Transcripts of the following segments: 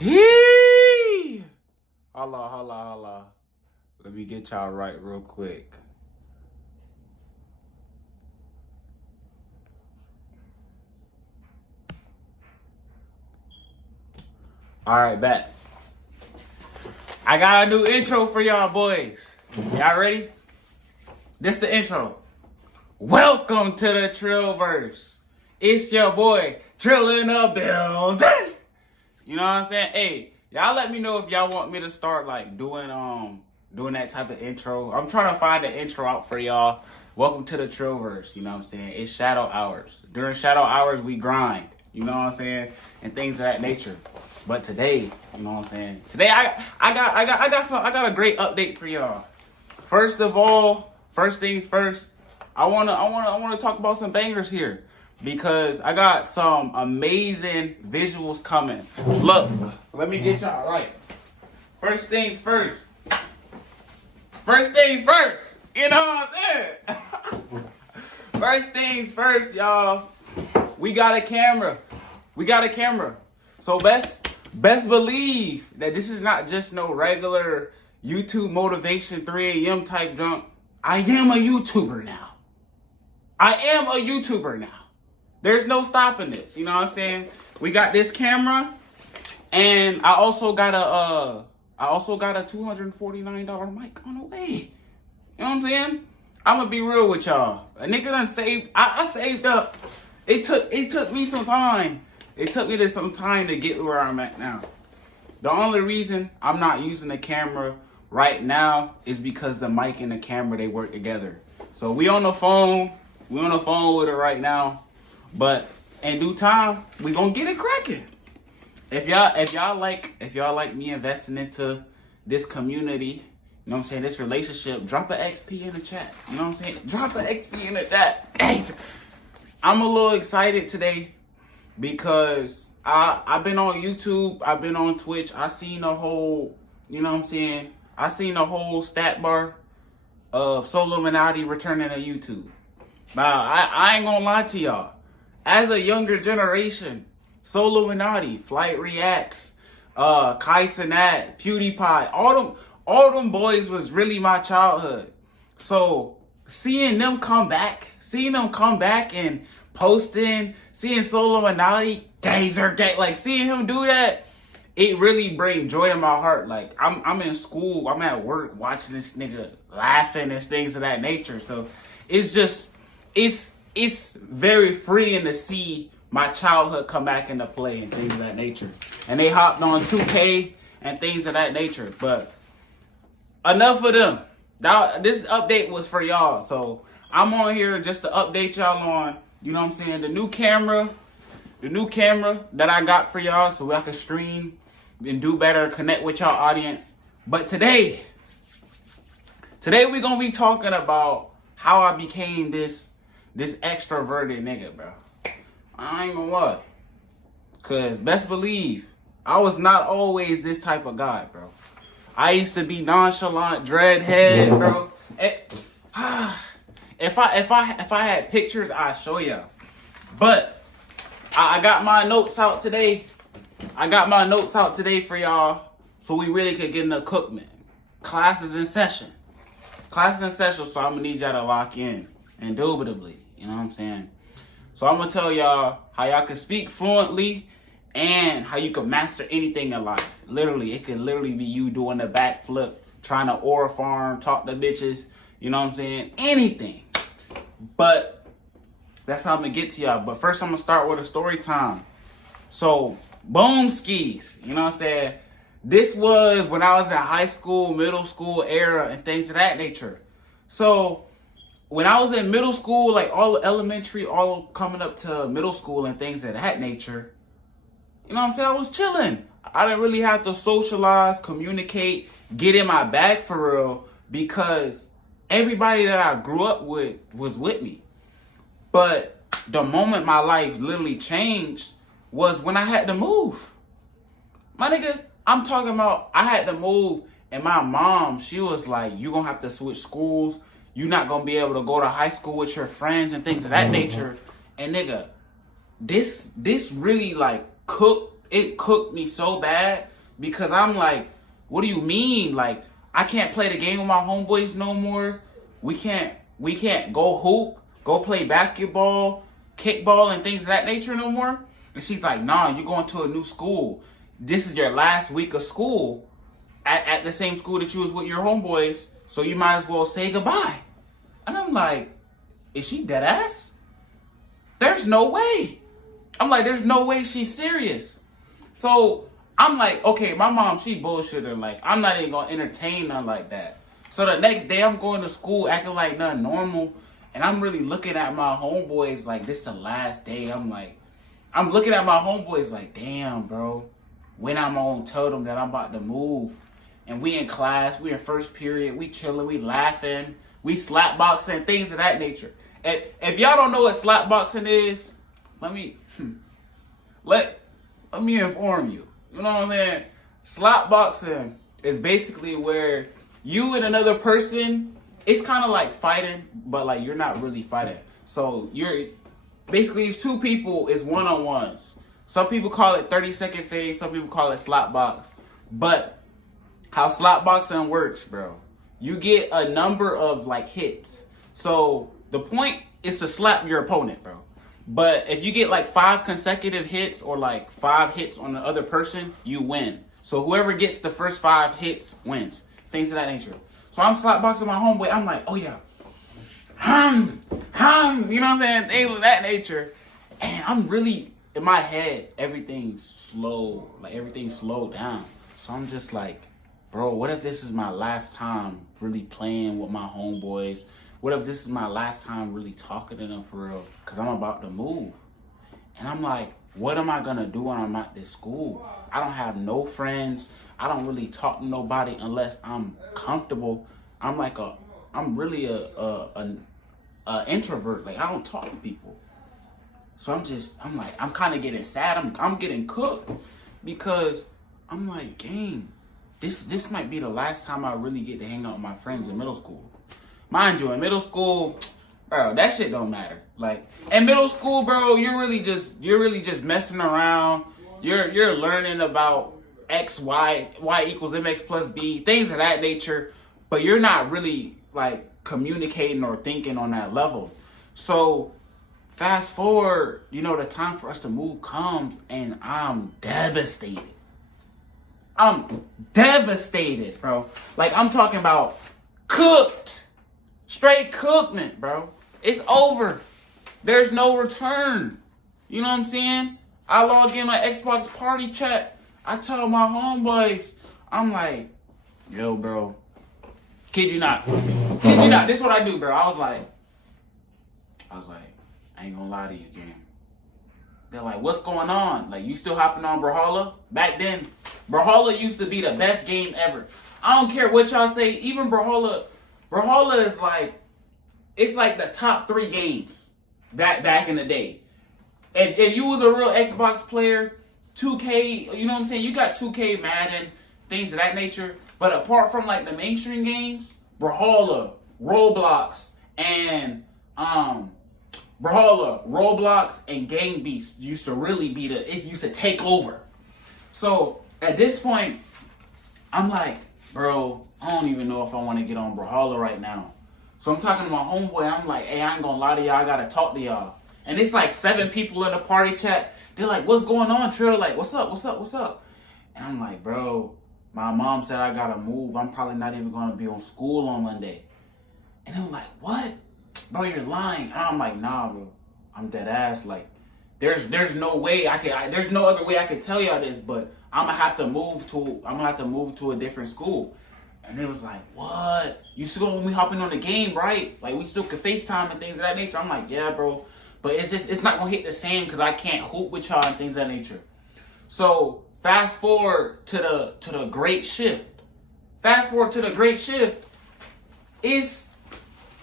Yee! Holla. Let me get y'all right real quick. All right, back. I got a new intro for y'all boys. Y'all ready? This the intro. Welcome to the Trillverse. It's your boy, Trill in the building. You know what I'm saying? Hey, y'all let me know if y'all want me to start like doing that type of intro. I'm trying to find an intro out for y'all. Welcome to the Trillverse. You know what I'm saying? It's shadow hours. During shadow hours, we grind. You know what I'm saying? And things of that nature. But today, you know what I'm saying? Today I got a great update for y'all. First of all, first things first, I wanna talk about some bangers here because I got some amazing visuals coming. Look, let me get y'all right. First things first. You know what I'm saying? First things first, y'all. We got a camera. So best believe that this is not just no regular YouTube motivation 3 a.m. type junk. I am a YouTuber now. There's no stopping this. You know what I'm saying? We got this camera, and I also got a $249 mic on the way. You know what I'm saying? I'm gonna be real with y'all. A nigga done saved. I saved up. It took me some time. It took me some time to get where I'm at now. The only reason I'm not using the camera right now is because the mic and the camera, they work together. So we on the phone with it right now. But in due time, we gonna get it cracking. If y'all like me investing into this community, you know what I'm saying, this relationship, drop an XP in the chat. You know what I'm saying? Drop an XP in the chat. I'm a little excited today because I've been on YouTube, I've been on Twitch, I seen the whole, you know what I'm saying? I seen the whole stat bar of Soluminati returning to YouTube. Now, I ain't gonna lie to y'all. As a younger generation, Soluminati, Flight Reacts, Kai Cenat, PewDiePie, all them boys was really my childhood. So seeing them come back and posting, seeing Soluminati, like seeing him do that, it really brings joy to my heart. Like I'm in school, I'm at work watching this nigga laughing and things of that nature. So it's just it's very freeing to see my childhood come back into play and things of that nature. And they hopped on 2K and things of that nature. But enough of them. This update was for y'all. So I'm on here just to update y'all on, you know what I'm saying, the new camera that I got for y'all so I can stream and do better, connect with y'all audience. But today we're gonna be talking about how I became this extroverted nigga, bro. I ain't gonna lie. Cause best believe, I was not always this type of guy, bro. I used to be nonchalant, dreadhead, bro. If I had pictures, I'd show y'all. But I got my notes out today. For y'all, so we really could get in the cook, man. Classes in session, so I'm gonna need y'all to lock in, indubitably. You know what I'm saying? So I'm gonna tell y'all how y'all can speak fluently and how you can master anything in life. Literally, it could literally be you doing the backflip, trying to aura farm, talk to bitches. You know what I'm saying? Anything. But that's how I'm gonna get to y'all. But first, I'm gonna start with a story time. So, boom skis. You know what I'm saying? This was when I was in high school, middle school era, and things of that nature. So, when I was in middle school, like all elementary, all coming up to middle school and things of that nature, you know what I'm saying? I was chilling. I didn't really have to socialize, communicate, get in my bag for real, because everybody that I grew up with was with me. But the moment my life literally changed was when I had to move. My nigga, I'm talking about I had to move, and my mom, she was like, you gonna have to switch schools. You're not gonna be able to go to high school with your friends and things of that nature. And nigga, this really like cooked it cooked me so bad because I'm like, what do you mean? Like, I can't play the game with my homeboys no more. We can't go hoop, go play basketball, kickball, and things of that nature no more. And she's like, nah, you're going to a new school. This is your last week of school at the same school that you was with your homeboys, so you might as well say goodbye. And I'm like, is she dead ass? There's no way. I'm like, there's no way she's serious. So I'm like, okay, my mom, she bullshitting. Like, I'm not even gonna entertain nothing like that. So the next day I'm going to school acting like nothing normal. And I'm really looking at my homeboys like this the last day. I'm looking at my homeboys like, damn, bro. When I'm gonna tell them that I'm about to move. And we in class, we in first period, we chilling, we laughing, we slapboxing, things of that nature. If y'all don't know what slapboxing is, let me inform you. You know what I'm saying? Slapboxing is basically where you and another person, it's kind of like fighting, but like you're not really fighting. So you're basically, it's two people, it's one-on-ones. Some people call it 30-second phase, some people call it slapbox. But how slapboxing works, bro, you get a number of like hits. So the point is to slap your opponent, bro. But if you get like 5 consecutive hits or like 5 hits on the other person, you win. So whoever gets the first 5 hits wins. Things of that nature. So I'm slapboxing my homeboy. I'm like, oh yeah. You know what I'm saying? Things of that nature. And I'm really, in my head, everything's slow. Like everything's slowed down. So I'm just like, bro, what if this is my last time really playing with my homeboys? What if this is my last time really talking to them for real? Because I'm about to move. And I'm like, what am I going to do when I'm at this school? I don't have no friends. I don't really talk to nobody unless I'm comfortable. I'm really an introvert. Like, I don't talk to people. So I'm kind of getting sad. I'm getting cooked because I'm like, dang, this might be the last time I really get to hang out with my friends in middle school. Mind you, in middle school, bro, that shit don't matter. Like, in middle school, bro, you're really just messing around. You're learning about X, Y equals MX plus B, things of that nature, but you're not really like communicating or thinking on that level. So fast forward, the time for us to move comes and I'm devastated. I'm devastated, bro. Like, I'm talking about cooked. Straight cookment, bro. It's over. There's no return. You know what I'm saying? I log in my Xbox party chat. I tell my homeboys, I'm like, yo, bro. Kid you not. This is what I do, bro. I was like, I ain't gonna lie to you, gang. They're like, what's going on? Like, you still hopping on Brawlhalla? Back then, Brawlhalla used to be the best game ever. I don't care what y'all say. Even Brawlhalla is like, it's like the top 3 games back in the day. And if you was a real Xbox player, 2K, you know what I'm saying? You got 2K, Madden, things of that nature. But apart from like the mainstream games, Brawlhalla, Roblox, and Gang Beasts used to really be it used to take over. So at this point, I'm like, bro, I don't even know if I want to get on Brawlhalla right now. So I'm talking to my homeboy. I'm like, hey, I ain't gonna lie to y'all. I gotta talk to y'all. And it's like 7 people in the party chat. They're like, what's going on, Trill? Like, what's up? And I'm like, bro, my mom said I gotta move. I'm probably not even gonna be on school on Monday. And they were like, what? Bro, you're lying. And I'm like, nah, bro. I'm dead ass. Like, there's no way there's no other way I could tell y'all this, but I'm gonna have to move to a different school. And it was like, what? You still gonna be hopping on the game, right? Like, we still could FaceTime and things of that nature. I'm like, yeah, bro. But it's not gonna hit the same because I can't hoop with y'all and things of that nature. So fast forward to the great shift. Is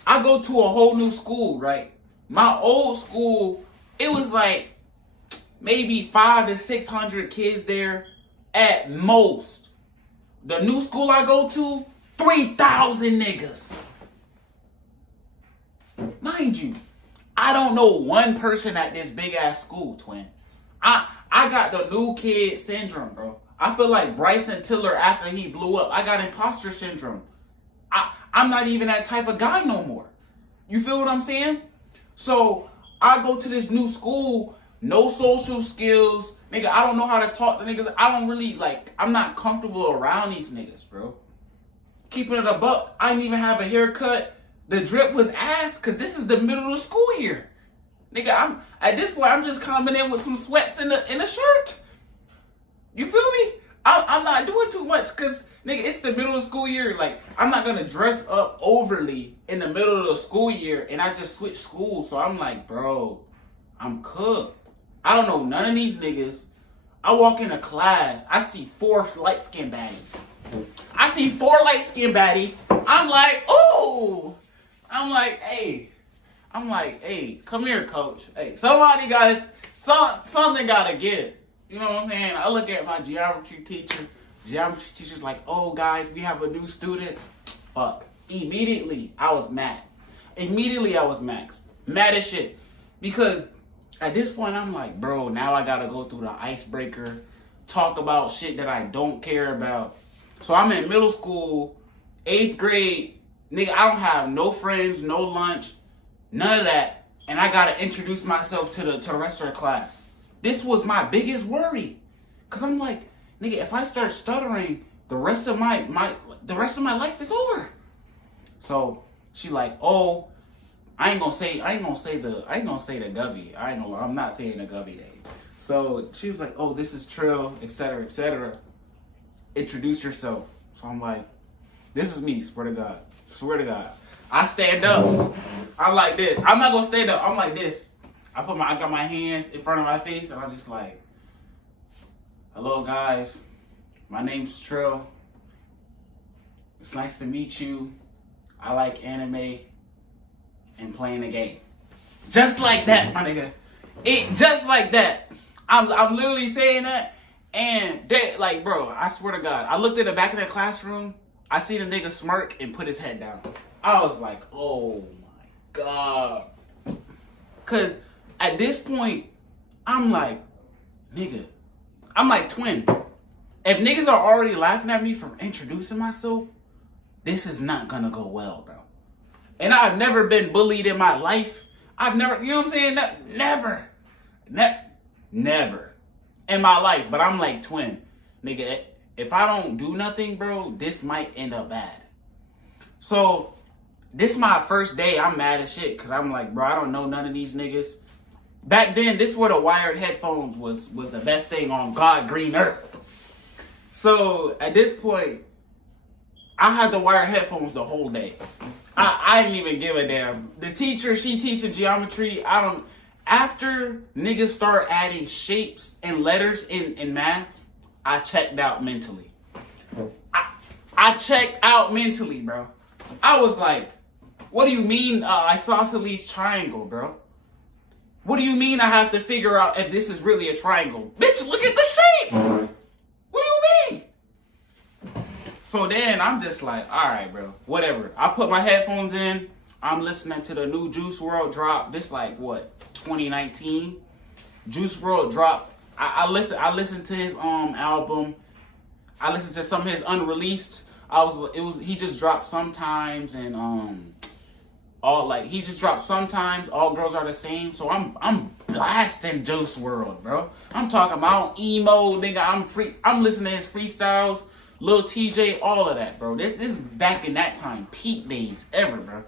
I go to a whole new school, right? My old school, it was like maybe 500 to 600 kids there at most. The new school I go to, 3,000 niggas. Mind you, I don't know one person at this big ass school, twin. I got the new kid syndrome, bro. I feel like Bryson Tiller after he blew up. I got imposter syndrome. I'm not even that type of guy no more. You feel what I'm saying? So I go to this new school, no social skills. Nigga, I don't know how to talk to niggas. I don't really, like, I'm not comfortable around these niggas, bro. Keeping it a buck, I didn't even have a haircut. The drip was ass, because this is the middle of the school year. Nigga, at this point, I'm just coming in with some sweats in a shirt. You feel me? I'm not doing too much, because, nigga, it's the middle of the school year. Like, I'm not going to dress up overly in the middle of the school year, and I just switched schools. So I'm like, bro, I'm cooked. I don't know none of these niggas. I walk into class, I see 4 light-skinned baddies. I'm like, ooh. I'm like, hey, come here, coach. Hey, something gotta give. You know what I'm saying? I look at my geometry teacher. Geometry teacher's like, oh, guys, we have a new student. Fuck. Immediately, I was mad. Mad as shit. Because at this point, I'm like, bro, now I gotta go through the icebreaker, talk about shit that I don't care about. So I'm in middle school, 8th grade. Nigga, I don't have no friends, no lunch, none of that. And I gotta introduce myself to the rest of the class. This was my biggest worry. Cause I'm like, nigga, if I start stuttering, the rest of my life is over. So she like, oh, I ain't gonna say the Govy. I'm not saying the Govy name. So she was like, oh, this is Trill, etc., etc. Introduce yourself. So I'm like, this is me, swear to God. I stand up. I'm like this. I'm not gonna stand up. I'm like this. I got my hands in front of my face, and I'm just like, hello, guys. My name's Trill. It's nice to meet you. I like anime and playing the game. Just like that, my nigga. Just like that. I'm literally saying that, and they, like, bro, I swear to God, I looked at the back of the classroom. I see the nigga smirk and put his head down. I was like, oh my God. Cause at this point, I'm like, nigga, I'm like twin. If niggas are already laughing at me for introducing myself, this is not gonna go well, bro. And I've never been bullied in my life. I've never, you know what I'm saying? Never in my life. But I'm like, twin, nigga, if I don't do nothing, bro, this might end up bad. So this is my first day. I'm mad as shit because I'm like, bro, I don't know none of these niggas. Back then, this is where the wired headphones was the best thing on God green earth. So at this point, I had the wired headphones the whole day. I didn't even give a damn. The teacher, she teaching geometry. After niggas start adding shapes and letters in math, I checked out mentally. I checked out mentally, bro. I was like, what do you mean isosceles triangle, bro? What do you mean I have to figure out if this is really a triangle? Bitch, look at the shape! What do you mean? So then I'm just like, all right, bro, whatever. I put my headphones in. I'm listening to the new Juice WRLD drop. This like what, 2019? Juice WRLD drop. I listened to his album. I listened to some of his unreleased. He just dropped Sometimes and he just dropped Sometimes, All Girls Are the Same. So I'm blasting Juice WRLD, bro. I'm talking about emo, nigga. I'm listening to his freestyles, Lil TJ, all of that, bro. This is back in that time, peak days ever, bro.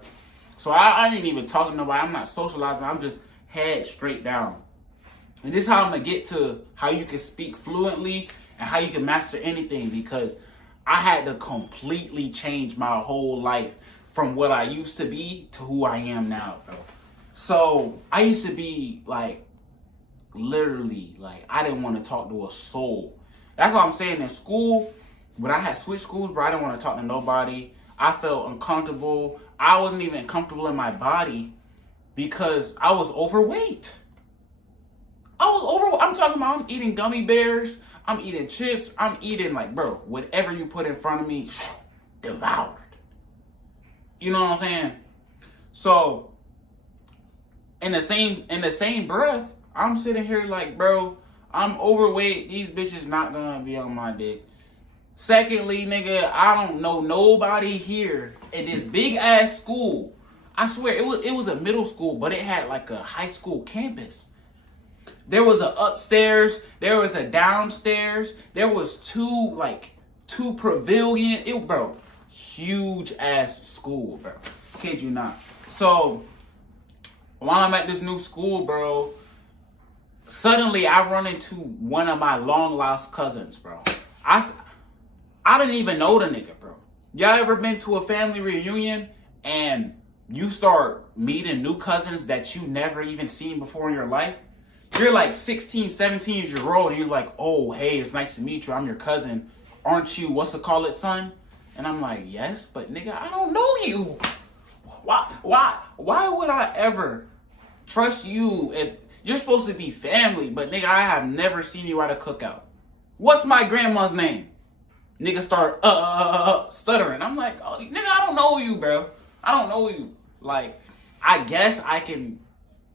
So I ain't even talking to nobody. I'm not socializing. I'm just head straight down. And this is how I'm gonna get to how you can speak fluently and how you can master anything, because I had to completely change my whole life from what I used to be to who I am now, bro. So I used to be like, literally, like, I didn't want to talk to a soul. That's what I'm saying. In school, when I had switched schools, bro, I didn't want to talk to nobody. I felt uncomfortable. I wasn't even comfortable in my body because I was overweight. I'm talking about, I'm eating gummy bears. I'm eating chips. I'm eating, like, bro, whatever you put in front of me, devoured. You know what I'm saying? So, in the same breath, I'm sitting here like, bro, I'm overweight. These bitches not gonna be on my dick. Secondly, nigga, I don't know nobody here in this big ass school. I swear it was a middle school, but it had like a high school campus. There was a upstairs, there was a downstairs, there was two pavilion. Bro, huge ass school, bro. Kid you not. So while I'm at this new school, bro, suddenly I run into one of my long lost cousins, bro. I didn't even know the nigga, bro. Y'all ever been to a family reunion and you start meeting new cousins that you never even seen before in your life? You're like 16, 17 years old and you're like, oh, hey, it's nice to meet you. I'm your cousin. Aren't you, what's the call it, son? And I'm like, yes, but nigga, I don't know you. Why would I ever trust you if you're supposed to be family, but nigga, I have never seen you at a cookout. What's my grandma's name? Nigga start stuttering. I'm like, oh, nigga, I don't know you, bro. I don't know you. Like, I guess I can,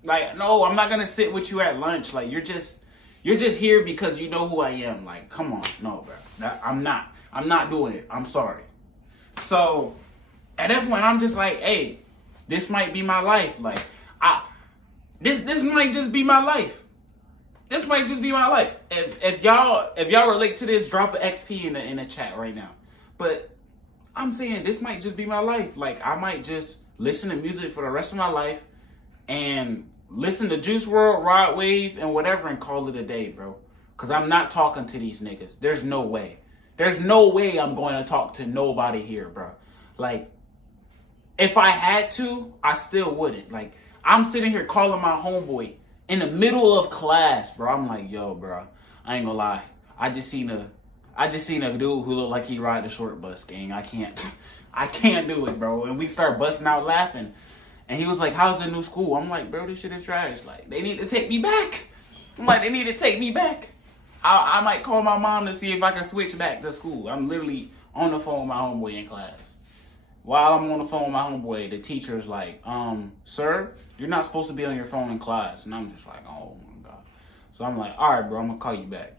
like, no, I'm not gonna sit with you at lunch. Like, you're just here because you know who I am. Like, come on, no, bro. I'm not doing it. I'm sorry. So at that point, I'm just like, hey, this might be my life. Like, this might just be my life. This might just be my life. If y'all relate to this, drop an XP in the chat right now. But I'm saying this might just be my life. Like, I might just listen to music for the rest of my life and listen to Juice WRLD, Rod Wave, and whatever and call it a day, bro. Because I'm not talking to these niggas. There's no way. There's no way I'm going to talk to nobody here, bro. Like, if I had to, I still wouldn't. Like, I'm sitting here calling my homeboy in the middle of class, bro. I'm like, yo, bro, I ain't gonna lie. I just seen a dude who looked like he ride the short bus, gang. I can't do it, bro. And we start busting out laughing. And he was like, how's the new school? I'm like, bro, this shit is trash. Like, they need to take me back. I'm like, they need to take me back. I might call my mom to see if I can switch back to school. I'm literally on the phone with my homeboy in class. While I'm on the phone with my homeboy, the teacher is like, sir, you're not supposed to be on your phone in class. And I'm just like, oh my God. So I'm like, all right, bro, I'm gonna call you back.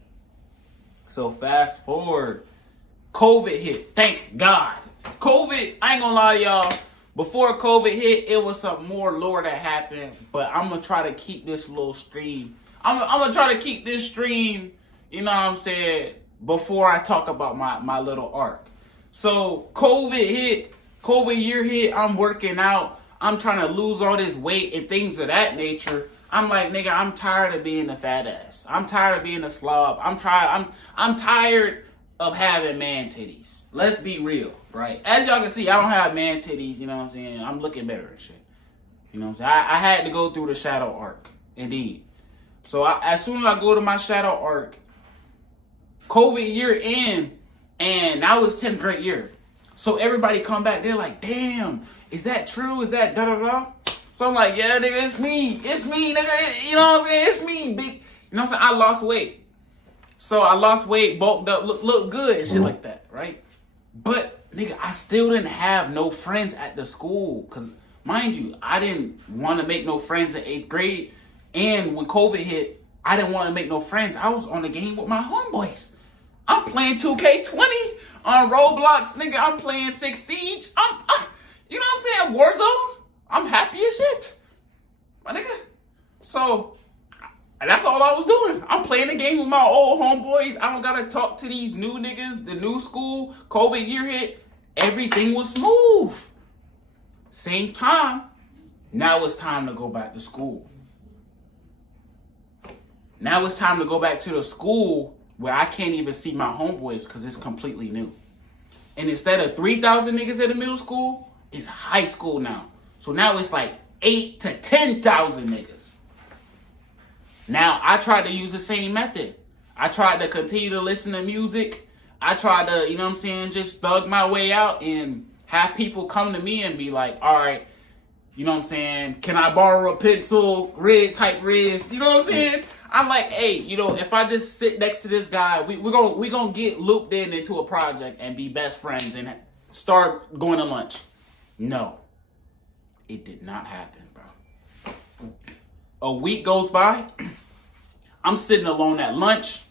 So fast forward, COVID hit. Thank God. COVID, I ain't gonna lie to y'all. Before COVID hit, it was some more lore that happened. But I'm gonna try to keep this little stream. I'm gonna try to keep this stream, you know what I'm saying, before I talk about my little arc. So COVID year hit, I'm working out. I'm trying to lose all this weight and things of that nature. I'm like, nigga, I'm tired of being a fat ass. I'm tired of being a slob. I'm tired of having man titties. Let's be real, right? As y'all can see, I don't have man titties, you know what I'm saying? I'm looking better and shit. You know what I'm saying? I had to go through the shadow arc, indeed. So as soon as I go to my shadow arc, COVID year in, and now it's 10th grade year. So everybody come back, they're like, damn, is that true? Is that da-da-da? So I'm like, yeah, nigga, it's me, nigga, you know what I'm saying? It's me, big, you know what I'm saying? I lost weight. So I lost weight, bulked up, look good and shit like that, right? But, nigga, I still didn't have no friends at the school. Because, mind you, I didn't want to make no friends in 8th grade. And when COVID hit, I didn't want to make no friends. I was on the game with my homeboys. I'm playing 2K20 on Roblox, nigga. I'm playing 6 Siege. You know what I'm saying? Warzone. I'm happy as shit, my nigga. So that's all I was doing. I'm playing the game with my old homeboys. I don't gotta talk to these new niggas. The new school, COVID year hit. Everything was smooth. Same time. Now it's time to go back to school. Now it's time to go back to the school where I can't even see my homeboys because it's completely new. And instead of 3,000 niggas at the middle school, it's high school now. So now it's like 8 to 10,000 niggas. Now I tried to use the same method. I tried to continue to listen to music. I tried to, you know what I'm saying, just thug my way out and have people come to me and be like, all right, you know what I'm saying, can I borrow a pencil, red type Riz, you know what I'm saying? I'm like, hey, you know, if I just sit next to this guy, we're gonna get looped into a project and be best friends and start going to lunch. No, it did not happen, bro. A week goes by. I'm sitting alone at lunch.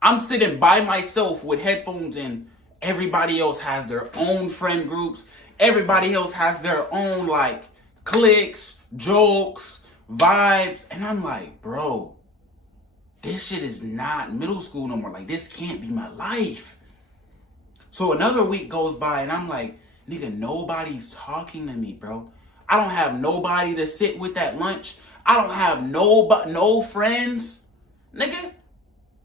I'm sitting by myself with headphones in. Everybody else has their own friend groups. Everybody else has their own like cliques, jokes, vibes. And I'm like, bro, this shit is not middle school no more. Like, this can't be my life. So another week goes by and I'm like, nigga, nobody's talking to me, bro. I don't have nobody to sit with at lunch. I don't have no friends, nigga.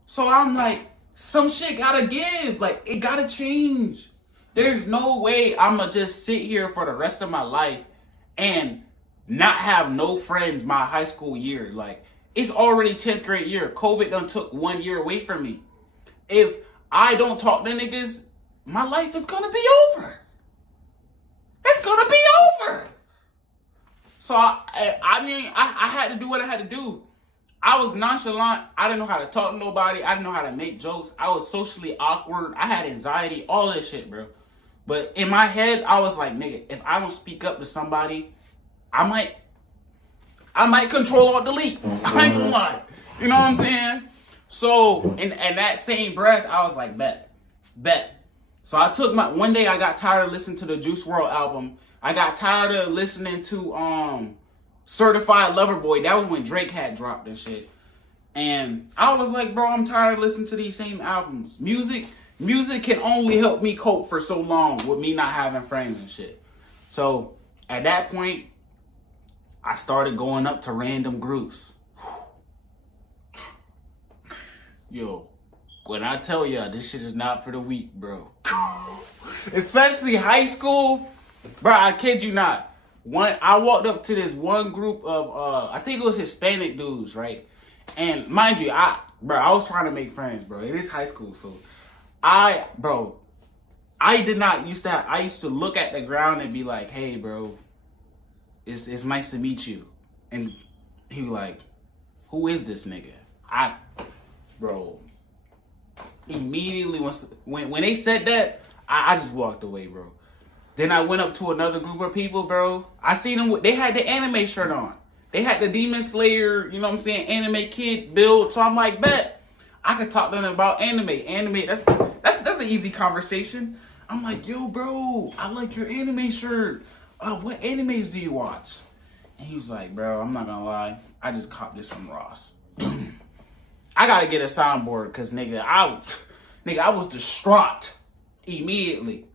So I'm like, some shit gotta give. Like, it gotta change. There's no way I'ma just sit here for the rest of my life and not have no friends my high school year. Like, it's already 10th grade year. COVID done took 1 year away from me. If I don't talk to niggas, my life is gonna be over. It's gonna be over. So I had to do what I had to do. I was nonchalant. I didn't know how to talk to nobody. I didn't know how to make jokes. I was socially awkward. I had anxiety, all this shit, bro. But in my head, I was like, nigga, if I don't speak up to somebody, I might control or delete. I ain't gonna lie. You know what I'm saying? So in that same breath, I was like, bet. So I took one day I got tired of listening to the Juice WRLD album. I got tired of listening to Certified Lover Boy. That was when Drake had dropped and shit. And I was like, bro, I'm tired of listening to these same albums. Music can only help me cope for so long with me not having friends and shit. So at that point, I started going up to random groups. Yo, when I tell y'all, this shit is not for the weak, bro. Especially high school. Bro, I kid you not. I walked up to this one group of, I think it was Hispanic dudes, right? And mind you, I was trying to make friends, bro. It is high school, so I used to look at the ground and be like, hey, bro, it's nice to meet you. And he was like, who is this nigga? Bro, immediately when they said that, I just walked away, bro. Then I went up to another group of people, bro. I seen them, they had the anime shirt on. They had the Demon Slayer, you know what I'm saying, anime kid build. So I'm like, bet, I could talk to them about anime. Anime, that's an easy conversation. I'm like, yo, bro, I like your anime shirt. What animes do you watch? And he was like, bro, I'm not gonna lie. I just copped this from Ross. I gotta get a soundboard because, nigga, I was distraught immediately.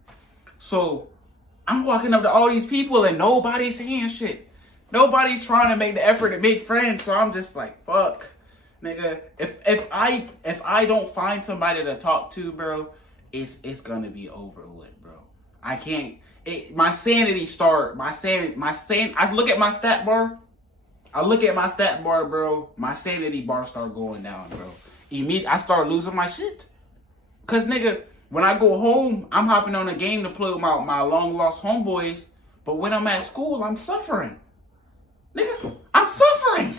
So I'm walking up to all these people and nobody's saying shit. Nobody's trying to make the effort to make friends. So I'm just like, fuck, nigga. If I don't find somebody to talk to, bro, it's gonna be over with, bro. I can't. My sanity. I look at my stat bar. Bro. My sanity bar start going down, bro. Immediately, I start losing my shit. Cause, nigga, when I go home, I'm hopping on a game to play with my long lost homeboys. But when I'm at school, I'm suffering. Nigga, I'm suffering.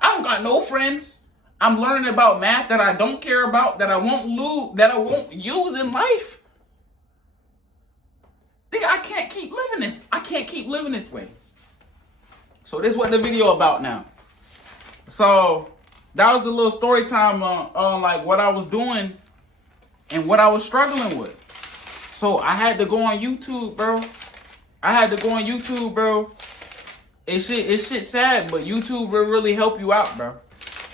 I don't got no friends. I'm learning about math that I don't care about, that I won't use in life. Nigga, I can't keep living this. I can't keep living this way. So this is what the video about now. So that was a little story time on like what I was doing and what I was struggling with. So I had to go on YouTube, bro. It's shit sad, but YouTube will really help you out, bro.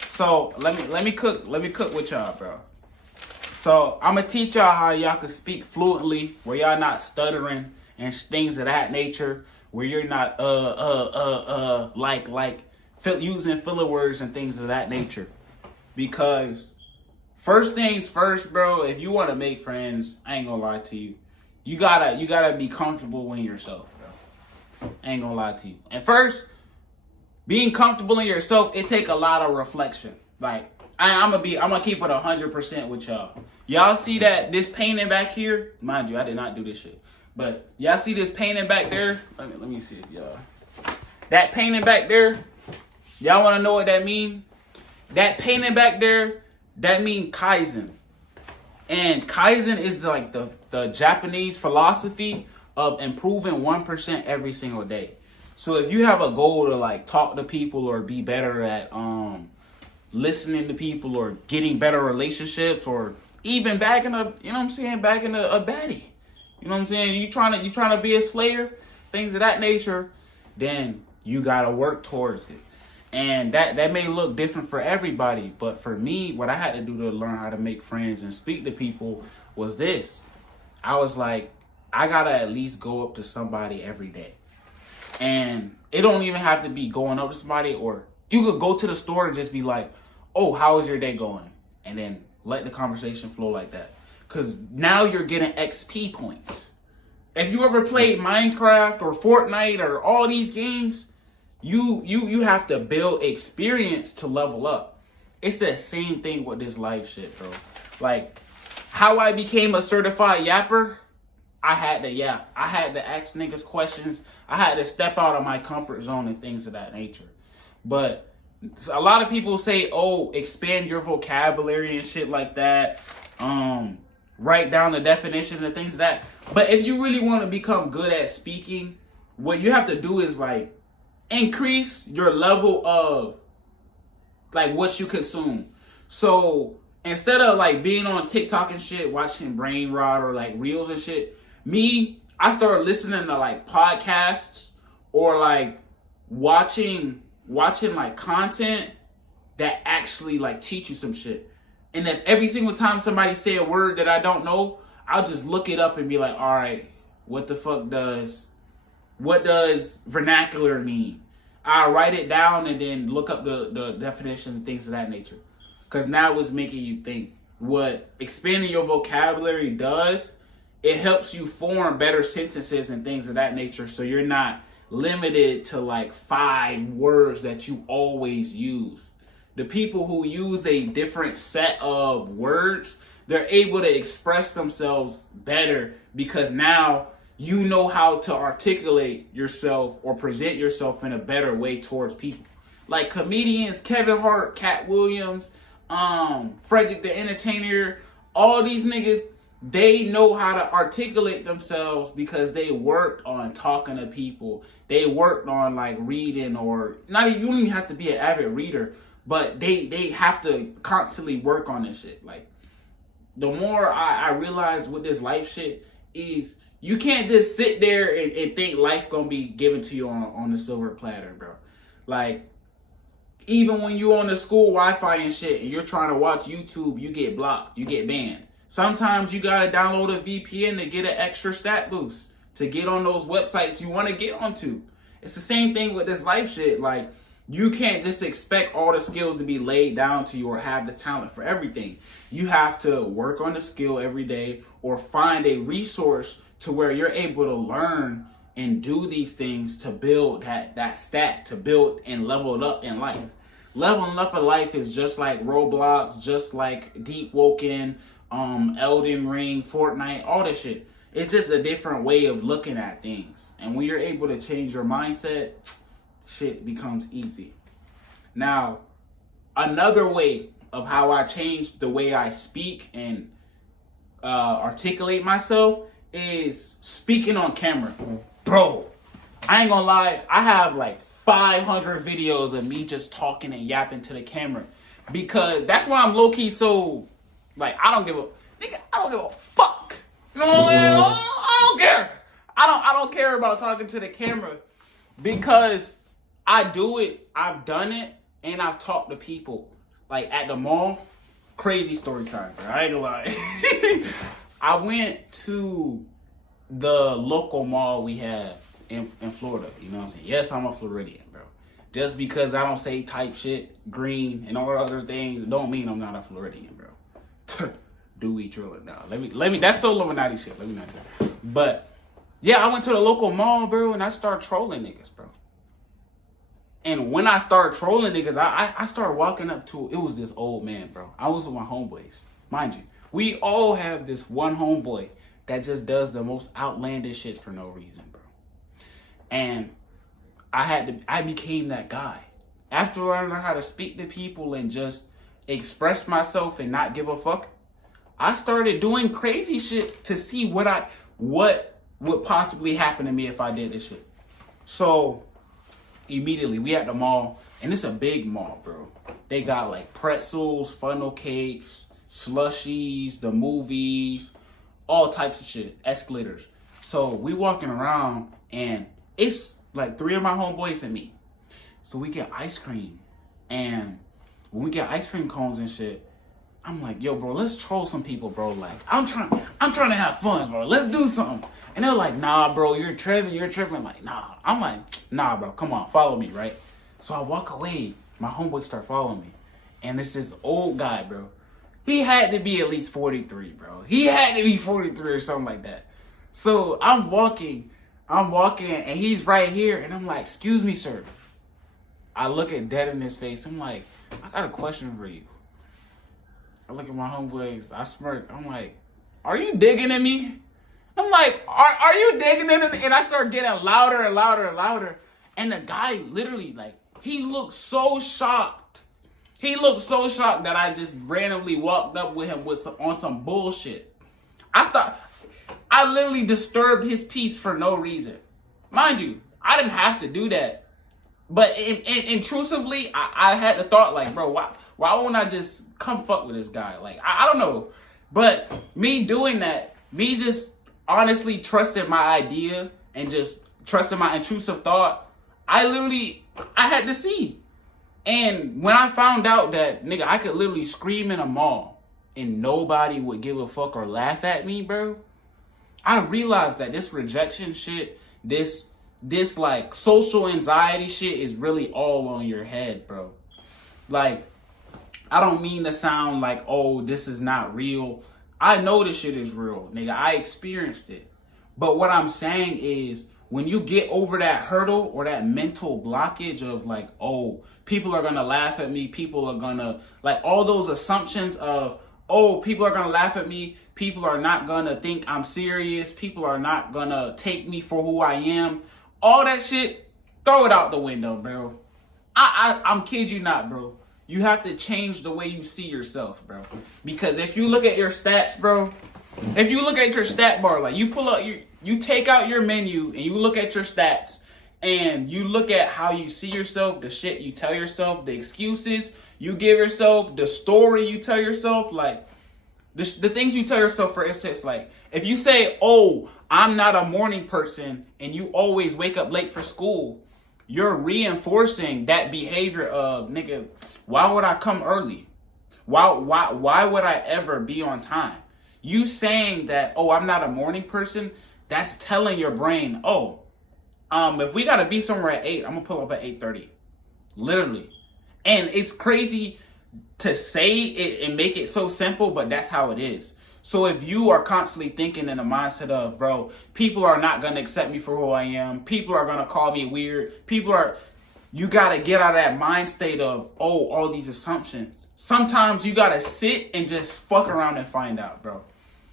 So let me cook with y'all, bro. So I'm gonna teach y'all how y'all can speak fluently, where y'all not stuttering and things of that nature, where you're not using filler words and things of that nature. Because first things first, bro, if you want to make friends, I ain't gonna lie to you. You gotta be comfortable in yourself, bro. I ain't gonna lie to you. And first, being comfortable in yourself, it take a lot of reflection. Like, I'm gonna keep it 100% with y'all. Y'all see this painting back here? Mind you, I did not do this shit. But y'all see this painting back there? Let me see if y'all. That painting back there, y'all want to know what that mean? That painting back there, that mean Kaizen. And Kaizen is like the Japanese philosophy of improving 1% every single day. So if you have a goal to like talk to people or be better at listening to people or getting better relationships or even bagging a, you know what I'm saying, bagging a baddie. You know what I'm saying? You trying to be a slayer, things of that nature, then you gotta work towards it. And that may look different for everybody, but for me, what I had to do to learn how to make friends and speak to people was this. I was like, I gotta at least go up to somebody every day. And it don't even have to be going up to somebody, or you could go to the store and just be like, oh, how is your day going? And then let the conversation flow like that. Because now you're getting XP points. If you ever played Minecraft or Fortnite or all these games, you have to build experience to level up. It's the same thing with this life shit, bro. Like, how I became a certified yapper, I had to yap. I had to ask niggas questions. I had to step out of my comfort zone and things of that nature. But a lot of people say, oh, expand your vocabulary and shit like that. Write down the definitions and things of that. But if you really want to become good at speaking, what you have to do is like increase your level of like what you consume. So instead of like being on TikTok and shit, watching Brain Rot or like reels and shit, I started listening to like podcasts or like watching like content that actually like teach you some shit. And if every single time somebody say a word that I don't know, I'll just look it up and be like, all right, what does vernacular mean? I'll write it down and then look up the definition and things of that nature. Because now it's making you think. What expanding your vocabulary does, it helps you form better sentences and things of that nature. So you're not limited to like 5 words that you always use. The people who use a different set of words, they're able to express themselves better because now you know how to articulate yourself or present yourself in a better way towards people. Like comedians, Kevin Hart, Cat Williams, Frederick the Entertainer, all these niggas, they know how to articulate themselves because they worked on talking to people. They worked on like reading, or not. You don't even have to be an avid reader, but they have to constantly work on this shit. Like the more I realize with this life shit is you can't just sit there and think life gonna be given to you on the silver platter, bro. Like even when you on the school Wi-Fi and shit and you're trying to watch YouTube, you get blocked, you get banned. Sometimes you gotta download a VPN to get an extra stat boost to get on those websites you want to get onto. It's the same thing with this life shit. Like you can't just expect all the skills to be laid down to you or have the talent for everything. You have to work on the skill every day or find a resource to where you're able to learn and do these things to build that stat, to build and level it up in life. Leveling up in life is just like Roblox, just like Deep Woken, Elden Ring, Fortnite, all this shit. It's just a different way of looking at things. And when you're able to change your mindset, shit becomes easy. Now, another way of how I changed the way I speak and articulate myself is speaking on camera. Bro, I ain't gonna lie, I have like 500 videos of me just talking and yapping to the camera. Because that's why I'm low-key so, like, I don't give a fuck. You know what I mean? I don't care. I don't care about talking to the camera because I do it, I've done it, and I've talked to people. Like at the mall, crazy story time, bro. I ain't gonna lie. I went to the local mall we have in Florida. You know what I'm saying? Yes, I'm a Floridian, bro. Just because I don't say type shit, green, and all other things, don't mean I'm not a Floridian, bro. Do we drill it now? Let me. That's so Illuminati shit. Let me not do that. But yeah, I went to the local mall, bro, and I started trolling niggas, bro. And when I started trolling niggas, I started walking up to, it was this old man, bro. I was with my homeboys. Mind you, we all have this one homeboy that just does the most outlandish shit for no reason, bro. And I became that guy. After learning how to speak to people and just express myself and not give a fuck, I started doing crazy shit to see what would possibly happen to me if I did this shit. So immediately we at the mall, and it's a big mall, bro. They got like pretzels, funnel cakes, slushies, the movies, all types of shit, escalators. So we walking around and it's like 3 of my homeboys and me. So we get ice cream. And when we get ice cream cones and shit, I'm like, yo, bro, let's troll some people, bro. Like, I'm trying to have fun, bro. Let's do something. And they're like, nah, bro, you're tripping. I'm like, nah. I'm like, nah, bro, come on, follow me, right? So I walk away. My homeboy start following me. And it's this old guy, bro. He had to be at least 43, bro. He had to be 43 or something like that. So I'm walking, and he's right here. And I'm like, excuse me, sir. I look at dead in his face. I'm like, I got a question for you. I look at my homeboys. I smirk. I'm like, are you digging at me? I'm like, are you digging at me? And I start getting louder and louder and louder. And the guy literally, like, he looked so shocked. He looked so shocked that I just randomly walked up with him on some bullshit. I literally disturbed his peace for no reason. Mind you, I didn't have to do that. But intrusively, I had the thought, like, bro, why won't I just come fuck with this guy? Like, I don't know. But me doing that, me just honestly trusting my idea and just trusting my intrusive thought, I had to see. And when I found out that, nigga, I could literally scream in a mall and nobody would give a fuck or laugh at me, bro, I realized that this rejection shit, this like social anxiety shit is really all on your head, bro. Like, I don't mean to sound like, oh, this is not real. I know this shit is real, nigga. I experienced it. But what I'm saying is, when you get over that hurdle or that mental blockage of like, oh, people are gonna laugh at me, people are gonna, like, all those assumptions of, oh, people are gonna laugh at me, people are not gonna think I'm serious, people are not gonna take me for who I am, all that shit, throw it out the window, bro. I'm kid you not, bro. You have to change the way you see yourself, bro. Because if you look at your stats, bro, if you look at your stat bar, like, you pull up you take out your menu and you look at your stats and you look at how you see yourself, the shit you tell yourself, the excuses you give yourself, the story you tell yourself, like, the things you tell yourself, for instance, like, if you say, oh, I'm not a morning person and you always wake up late for school, you're reinforcing that behavior of, nigga, why would I come early? Why would I ever be on time? You saying that, oh, I'm not a morning person, that's telling your brain, oh, if we gotta be somewhere at 8, I'm gonna pull up at 8:30. Literally. And it's crazy to say it and make it so simple, but that's how it is. So if you are constantly thinking in a mindset of, bro, people are not gonna accept me for who I am, people are gonna call me weird, you gotta get out of that mind state of, oh, all these assumptions. Sometimes you gotta sit and just fuck around and find out, bro.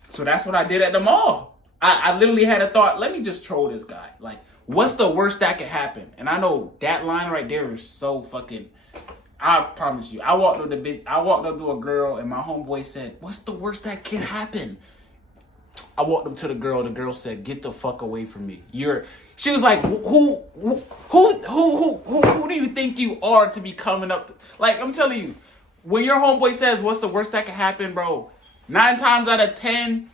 So that's what I did at the mall. I literally had a thought, let me just troll this guy. Like, what's the worst that could happen? And I know that line right there is so fucking, I promise you. I walked up to a girl and my homeboy said, what's the worst that can happen? I walked up to the girl said, get the fuck away from me. She was like, who do you think you are to be coming up to, like, I'm telling you, when your homeboy says, what's the worst that can happen, bro, 9 times out of 10,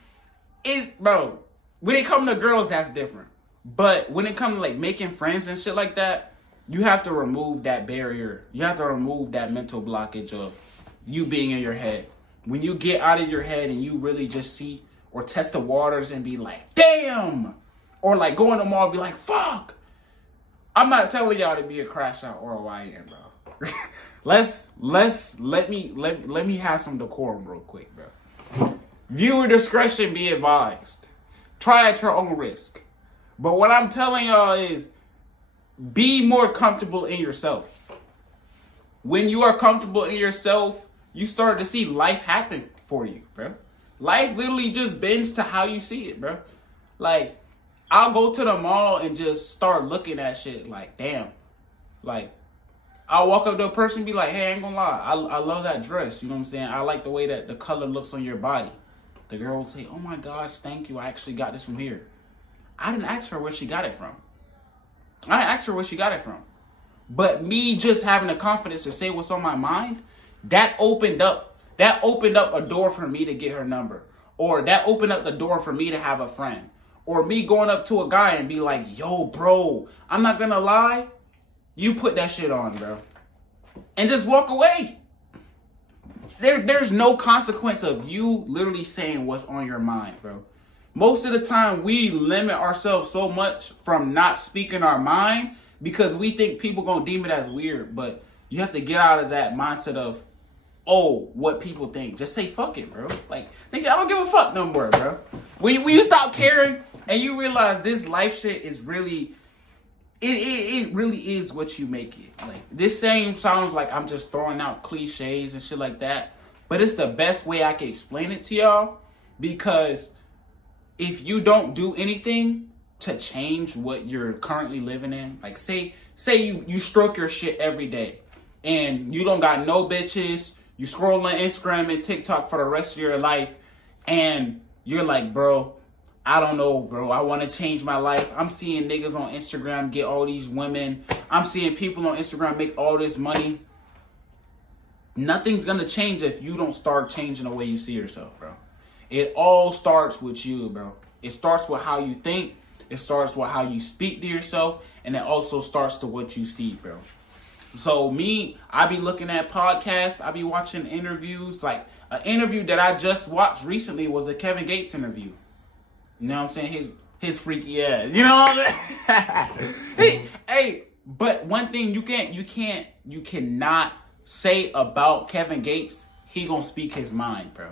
bro, when it comes to girls, that's different. But when it comes to, like, making friends and shit like that, you have to remove that barrier. You have to remove that mental blockage of you being in your head. When you get out of your head and you really just see or test the waters and be like, damn! Or like go in the mall and be like, fuck! I'm not telling y'all to be a crash out or a YN, bro. let me have some decorum real quick, bro. Viewer discretion be advised. Try at your own risk. But what I'm telling y'all is, be more comfortable in yourself. When you are comfortable in yourself, you start to see life happen for you, bro. Life literally just bends to how you see it, bro. Like, I'll go to the mall and just start looking at shit like, damn. Like, I'll walk up to a person and be like, hey, I ain't gonna lie, I love that dress. You know what I'm saying? I like the way that the color looks on your body. The girl will say, oh my gosh, thank you. I actually got this from here. I didn't ask her where she got it from. But me just having the confidence to say what's on my mind, that opened up a door for me to get her number. Or that opened up the door for me to have a friend. Or me going up to a guy and be like, yo, bro, I'm not gonna lie. You put that shit on, bro. And just walk away. There's no consequence of you literally saying what's on your mind, bro. Most of the time, we limit ourselves so much from not speaking our mind because we think people gonna deem it as weird. But you have to get out of that mindset of, oh, what people think. Just say fuck it, bro. Like, nigga, I don't give a fuck no more, bro. When you stop caring and you realize this life shit is really, it really is what you make it. Like, this saying sounds like I'm just throwing out cliches and shit like that. But it's the best way I can explain it to y'all. Because if you don't do anything to change what you're currently living in, like say you stroke your shit every day and you don't got no bitches, you scroll on Instagram and TikTok for the rest of your life and you're like, bro, I don't know, bro, I want to change my life. I'm seeing niggas on Instagram get all these women. I'm seeing people on Instagram make all this money. Nothing's going to change if you don't start changing the way you see yourself, bro. It all starts with you, bro. It starts with how you think. It starts with how you speak to yourself. And it also starts to what you see, bro. So me, I be looking at podcasts. I be watching interviews. Like, an interview that I just watched recently was a Kevin Gates interview. You know what I'm saying? His freaky ass. You know what I'm saying? hey, but one thing you cannot say about Kevin Gates, he gonna speak his mind, bro.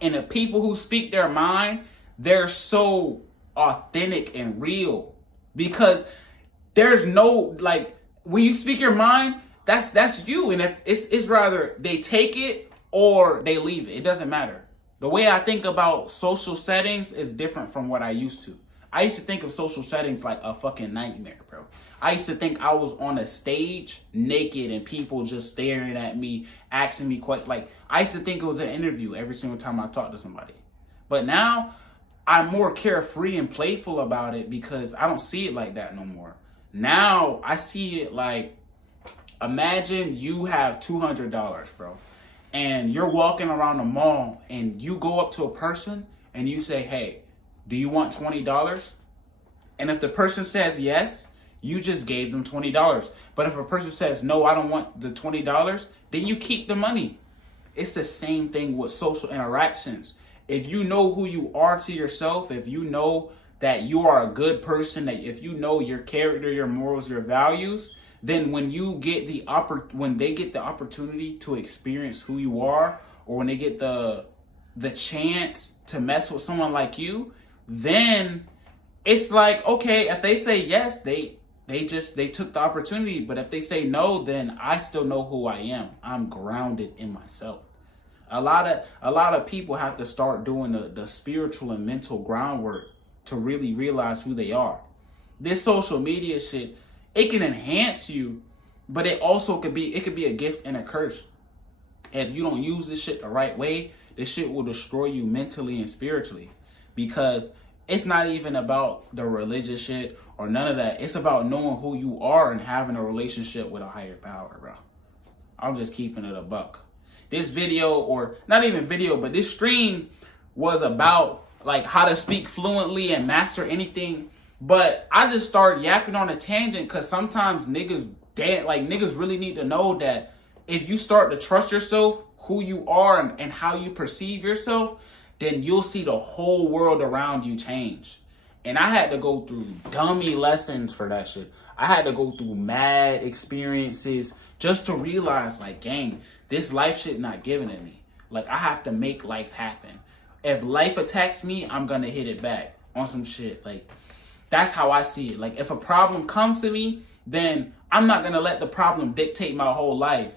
And the people who speak their mind, they're so authentic and real. Because there's no, like, when you speak your mind, that's you. And if it's rather they take it or they leave it. It doesn't matter. The way I think about social settings is different from what I used to. I used to think of social settings like a fucking nightmare, bro. I used to think I was on a stage naked and people just staring at me, asking me questions. Like, I used to think it was an interview every single time I talked to somebody. But now I'm more carefree and playful about it because I don't see it like that no more. Now I see it like, imagine you have $200, bro. And you're walking around the mall and you go up to a person and you say, hey, do you want $20? And if the person says yes, you just gave them $20. But if a person says, no, I don't want the $20, then you keep the money. It's the same thing with social interactions. If you know who you are to yourself, if you know that you are a good person, that if you know your character, your morals, your values, then when they get the opportunity to experience who you are, or when they get the chance to mess with someone like you, then it's like, okay, if they say yes, they took the opportunity. But if they say no, then I still know who I am. I'm grounded in myself. A lot of people have to start doing the spiritual and mental groundwork to really realize who they are. This social media shit, it can enhance you, but it also could be a gift and a curse. If you don't use this shit the right way, this shit will destroy you mentally and spiritually. Because it's not even about the religious shit or none of that. It's about knowing who you are and having a relationship with a higher power, bro. I'm just keeping it a buck. This video, or not even video, but this stream was about like how to speak fluently and master anything. But I just started yapping on a tangent because sometimes niggas really need to know that if you start to trust yourself, who you are and how you perceive yourself, then you'll see the whole world around you change. And I had to go through dummy lessons for that shit. I had to go through mad experiences just to realize, like, gang, this life shit not giving it me. Like, I have to make life happen. If life attacks me, I'm gonna hit it back on some shit. Like, that's how I see it. Like, if a problem comes to me, then I'm not gonna let the problem dictate my whole life.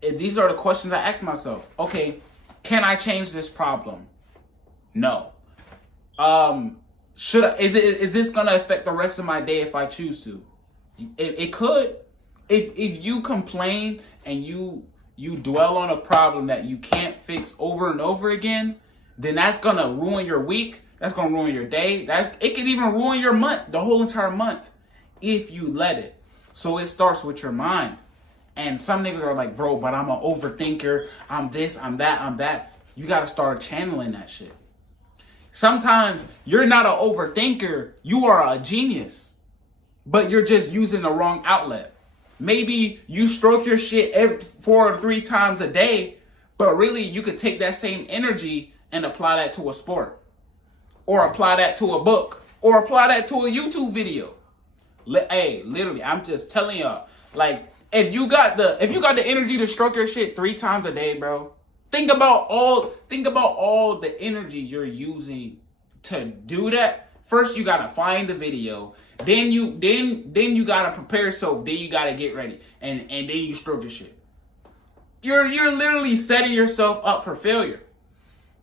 And these are the questions I ask myself. Okay, can I change this problem? No. Is this gonna affect the rest of my day if I choose to? It could. If you complain and you dwell on a problem that you can't fix over and over again, then that's gonna ruin your week. That's gonna ruin your day. It can even ruin your month, the whole entire month, if you let it. So it starts with your mind. And some niggas are like, bro, but I'm an overthinker. I'm this, I'm that, I'm that. You got to start channeling that shit. Sometimes you're not an overthinker. You are a genius. But you're just using the wrong outlet. Maybe you stroke your shit 4 or 3 times a day, but really you could take that same energy and apply that to a sport, or apply that to a book, or apply that to a YouTube video. Hey, literally, I'm just telling y'all, like, if you got the energy to stroke your shit 3 times a day, bro, think about all the energy you're using to do that. First, you gotta find the video. Then you gotta prepare yourself. Then you gotta get ready, and then you stroke your shit. You're literally setting yourself up for failure.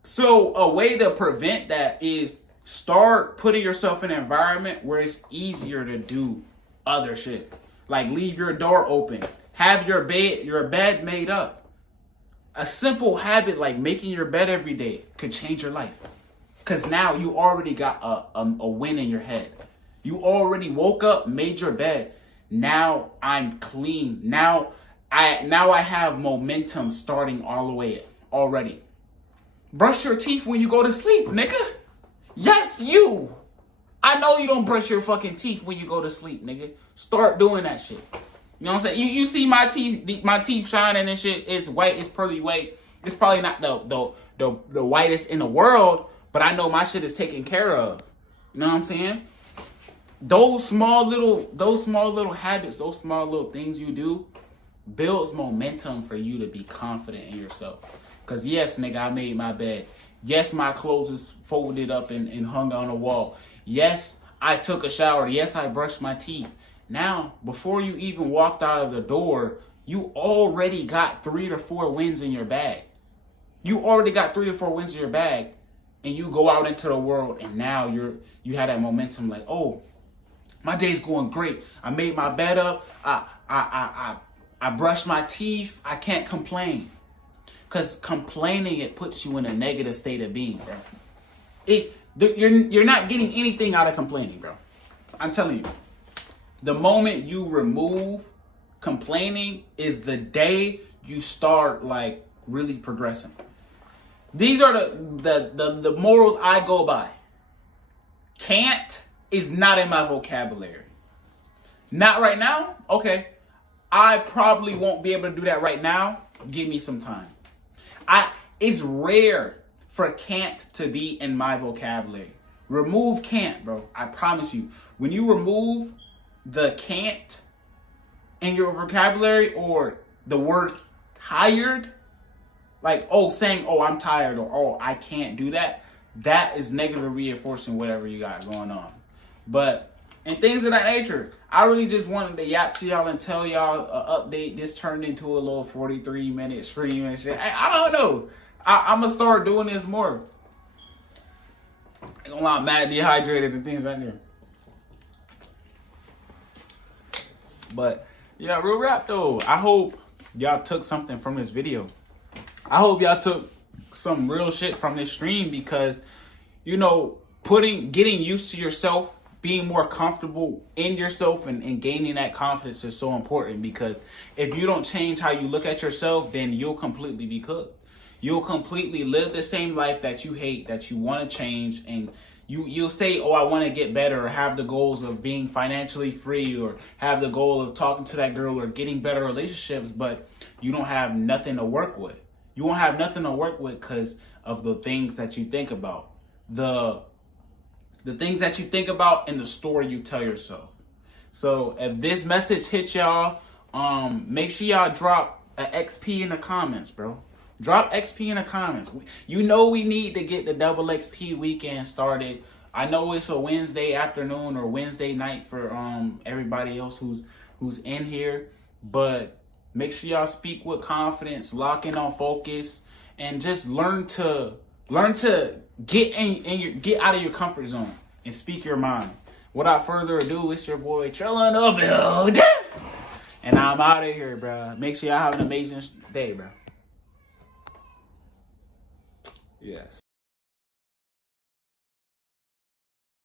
So a way to prevent that is start putting yourself in an environment where it's easier to do other shit. Like leave your door open, have your bed made up. A simple habit like making your bed every day could change your life. Cause now you already got a win in your head. You already woke up, made your bed. Now I'm clean. Now I have momentum starting all the way already. Brush your teeth when you go to sleep, nigga. Yes, you. I know you don't brush your fucking teeth when you go to sleep, nigga. Start doing that shit. You know what I'm saying? You see my teeth shining and shit. It's white. It's pearly white. It's probably not the whitest in the world, but I know my shit is taken care of. You know what I'm saying? Those small little habits, those small little things you do builds momentum for you to be confident in yourself. Because yes, nigga, I made my bed. Yes, my clothes is folded up and hung on the wall. Yes, I took a shower. Yes, I brushed my teeth. Now, before you even walked out of the door, you already got 3 to 4 wins in your bag. You already got 3 to 4 wins in your bag, and you go out into the world, and now you have that momentum like, oh, my day's going great. I made my bed up. I brushed my teeth. I can't complain. Because complaining, it puts you in a negative state of being, bro. You're not getting anything out of complaining, bro. I'm telling you. The moment you remove complaining is the day you start like really progressing. These are the morals I go by. Can't is not in my vocabulary. Not right now? Okay. I probably won't be able to do that right now. Give me some time. It's rare for can't to be in my vocabulary. Remove can't, bro. I promise you. When you remove the can't in your vocabulary, or the word tired, like, oh, saying, oh, I'm tired, or oh, I can't do that, that is negatively reinforcing whatever you got going on. But and things of that nature, I really just wanted to yap to y'all and tell y'all an update. This turned into a little 43-minute stream and shit. I don't know. I'm going to start doing this more. I'm not mad dehydrated and things like that. But yeah, real rap though. I hope y'all took something from this video. I hope y'all took some real shit from this stream, because, you know, getting used to yourself, being more comfortable in yourself and gaining that confidence is so important. Because if you don't change how you look at yourself, then you'll completely be cooked. You'll completely live the same life that you hate, that you want to change, and you'll say, oh, I want to get better, or have the goals of being financially free, or have the goal of talking to that girl, or getting better relationships, but you don't have nothing to work with. You won't have nothing to work with because of the things that you think about. The things that you think about and the story you tell yourself. So if this message hits y'all, make sure y'all drop an XP in the comments, bro. Drop XP in the comments. You know we need to get the double XP weekend started. I know it's a Wednesday afternoon or Wednesday night for everybody else who's in here, but make sure y'all speak with confidence, lock in on focus, and just learn to get out of your comfort zone and speak your mind. Without further ado, it's your boy Trilla in the building, and I'm out of here, bro. Make sure y'all have an amazing day, bro. Yes.